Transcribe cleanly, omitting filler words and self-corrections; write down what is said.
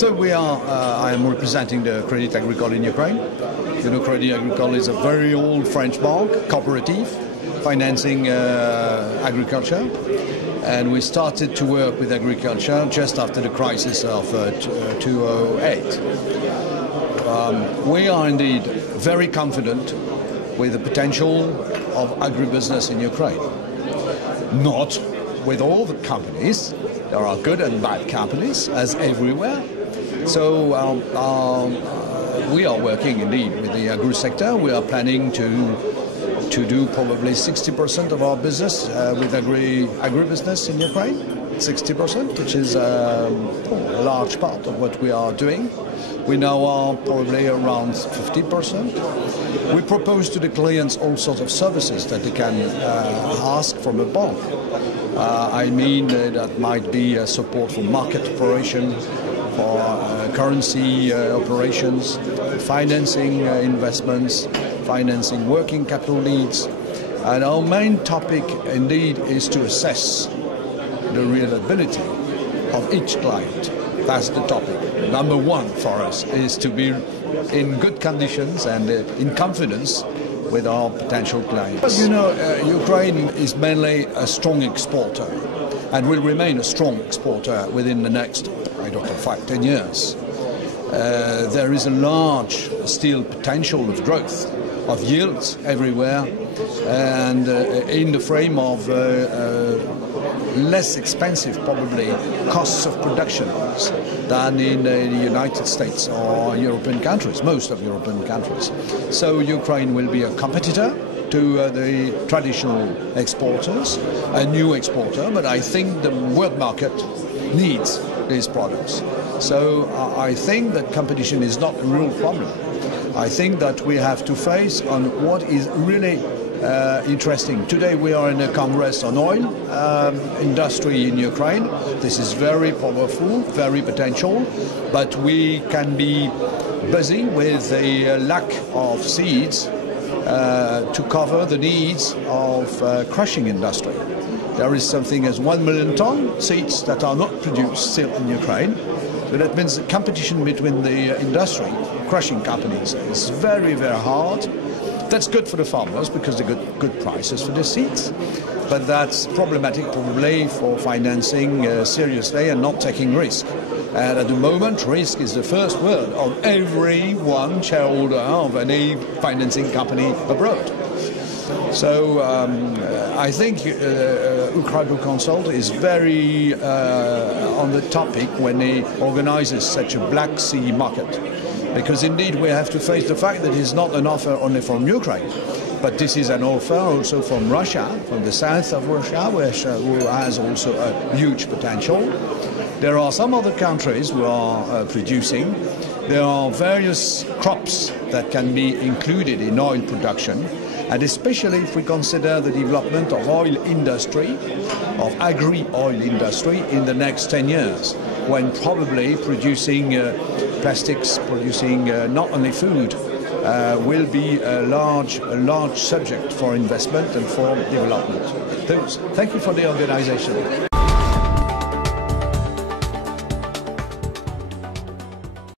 So I am representing the Crédit Agricole in Ukraine. You know, Crédit Agricole is a very old French bank, cooperative, financing agriculture. And we started to work with agriculture just after the crisis of 2008. We are indeed very confident with the potential of agribusiness in Ukraine. Not with all the companies. There are good and bad companies, as everywhere. So we are working indeed with the agri sector. We are planning to do probably 60% of our business with agribusiness in Ukraine. 60%, which is a large part of what we are doing. We now are probably around 50%. We propose to the clients all sorts of services that they can ask from a bank. I mean, that might be support for market operation, for currency operations, financing investments, financing working capital needs. And our main topic indeed is to assess the reliability of each client. That's the topic. Number one for us is to be in good conditions and in confidence with our potential clients. As you know, Ukraine is mainly a strong exporter and will remain a strong exporter within the next, I don't know, 5-10 years. There is a large still potential of growth, of yields everywhere, and in the frame of less expensive, probably, costs of production than in the United States or European countries, most of European countries. So Ukraine will be a competitor to the traditional exporters, a new exporter, but I think the world market needs these products. So I think that competition is not a real problem. I think that we have to face on what is really interesting. Today we are in a congress on oil industry in Ukraine. This is very powerful, very potential, but we can be busy with the lack of seeds to cover the needs of crushing industry. There is something as 1 million ton seeds that are not produced still in Ukraine. So that means the competition between the industry, crushing companies, is very, very hard. That's good for the farmers because they get good prices for the seeds. But that's problematic probably for financing seriously and not taking risk. And at the moment, risk is the first word of every one shareholder of any financing company abroad. So I think Agricole Consult is very on the topic when he organizes such a Black Sea market. Because indeed we have to face the fact that it's not an offer only from Ukraine, but this is an offer also from Russia, from the south of Russia, who has also a huge potential. There are some other countries who are producing. There are various crops that can be included in oil production, and especially if we consider the development of oil industry, of agri-oil industry in the next 10 years, when probably producing plastics, producing not only food, will be a large subject for investment and for development. Thank you for the organization.